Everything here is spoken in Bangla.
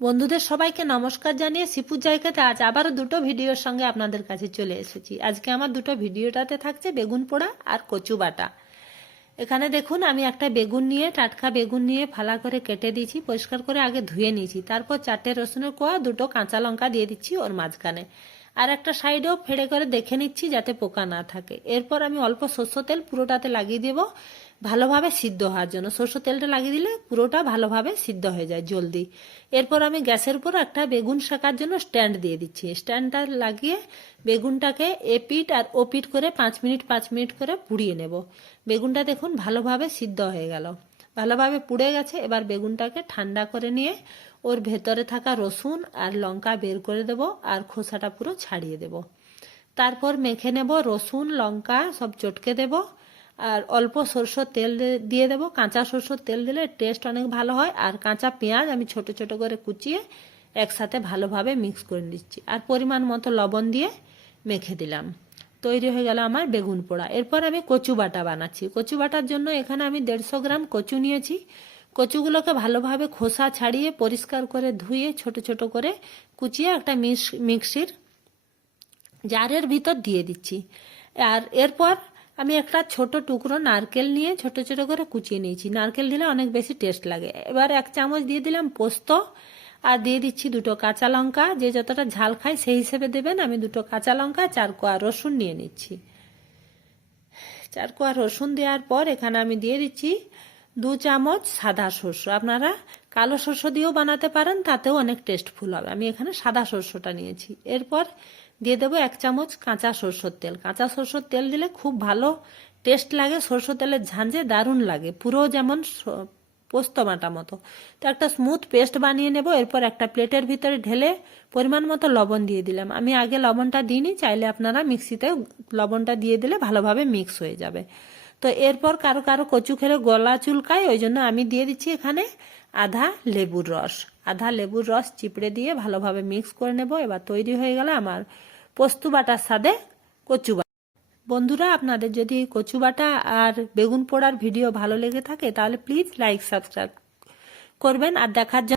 বন্ধুদের সবাইকে নমস্কার জানিয়ে শিপুর জায়গাতে আজ আবারও দুটো ভিডিওর সঙ্গে আপনাদের কাছে চলে এসেছি। আজকে আমার দুটো ভিডিওটাতে থাকছে বেগুন পোড়া আর কচু বাটা। এখানে দেখুন আমি একটা বেগুন নিয়ে টাটকা বেগুন নিয়ে ফালা করে কেটে দিয়েছি, পরিষ্কার করে আগে ধুয়ে নিয়েছি। তারপর 4টে রসুনের কোয়া, 2টো কাঁচা লঙ্কা দিয়ে দিচ্ছি ওর মাঝখানে, আর একটা সাইডেও ফেড়ে করে দেখে নিচ্ছি যাতে পোকা না থাকে। এরপর আমি অল্প সরষের তেল পুরোটাতে লাগিয়ে দেব ভালোভাবে সিদ্ধ হওয়ার জন্য। সরষের তেলটা লাগিয়ে দিলে পুরোটা ভালোভাবে সিদ্ধ হয়ে যায় জলদি। এরপর আমি গ্যাসের উপর একটা বেগুন শেকার জন্য স্ট্যান্ড দিয়ে দিচ্ছি। স্ট্যান্ডটা লাগিয়ে বেগুনটাকে এপিট আর ওপিট করে 5 মিনিট করে পুড়িয়ে নেব। বেগুনটা দেখুন ভালোভাবে সিদ্ধ হয়ে গেল, ভালোভাবে পুড়ে গেছে। এবার বেগুনটাকে ঠান্ডা করে নিয়ে ওর ভেতরে থাকা রসুন আর লঙ্কা বের করে দেব আর খোসাটা পুরো ছাড়িয়ে দেব। তারপর মেখে নেব, রসুন লঙ্কা সব চটকে দেব আর অল্প সরষের তেল দিয়ে দেব। কাঁচা সরষের তেল দিলে টেস্ট অনেক ভালো হয়। আর কাঁচা পেঁয়াজ আমি ছোট ছোট করে কুচিয়ে একসাথে ভালোভাবে মিক্স করে দিচ্ছি আর পরিমাণ মতো লবণ দিয়ে মেখে দিলাম। তৈরি হয়ে গেল আমার বেগুন পোড়া। এরপর আমি কচু বাটা বানাচ্ছি। কচু বাটার জন্য এখানে আমি 150 গ্রাম কচু নিয়েছি। কচুগুলোকে ভালোভাবে খোসা ছাড়িয়ে পরিষ্কার করে ধুয়ে ছোট ছোট করে কুচিয়ে একটা মিক্সির জারের ভিতর দিয়ে দিচ্ছি। আর এরপর আমি একটা ছোট টুকরো নারকেল নিয়ে ছোট ছোট করে কুচিয়ে নিয়েছি। নারকেল দিলে অনেক বেশি টেস্ট লাগে। এবার 1 চামচ দিয়ে দিলাম পোস্ত আর দিয়ে দিচ্ছি 2টো কাঁচা লঙ্কা। যে যতটা ঝাল খায় সেই হিসেবে দেবেন। আমি 2টো কাঁচা লঙ্কা 4 কোয়া রসুন নিয়ে নিচ্ছি। 4 কোয়া রসুন দেওয়ার পর এখানে আমি দিয়ে দিচ্ছি 2 চামচ সাদা সরষে। আপনারা কালো সরষে দিয়েও বানাতে পারেন, তাতেও অনেক টেস্টফুল হবে। আমি এখানে সাদা সরষেটা নিয়েছি। এরপর দিয়ে দেবো 1 চামচ কাঁচা সরষের তেল। কাঁচা সরষের তেল দিলে খুব ভালো টেস্ট লাগে। সরষের তেলের ঝাঁঝে দারুণ লাগে, পুরো যেমন পোস্ত বাটা মতো। তো একটা স্মুথ পেস্ট বানিয়ে নেব। এরপর একটা প্লেটের ভিতরে ঢেলে পরিমাণ মতো লবণ দিয়ে দিলাম। আমি আগে লবণটা দিইনি, চাইলে আপনারা মিক্সিতে লবণটা দিয়ে দিলে ভালোভাবে মিক্স হয়ে যাবে। তো এরপর কারো কারো কচু খেলে গলা চুলকায়, ওই জন্য আমি দিয়ে দিচ্ছি এখানে আধা লেবুর রস। আধা লেবুর রস চিপড়ে দিয়ে ভালোভাবে মিক্স করে নেব। এবার তৈরি হয়ে গেল আমার পোস্ত বাটার স্বাদে কচু বাটা। বন্ধুরা, আপনাদের যদি কচু বাটা আর বেগুন পোড়ার ভিডিও ভালো লেগে থাকে তাহলে প্লিজ লাইক সাবস্ক্রাইব করবেন আর দেখার জন্য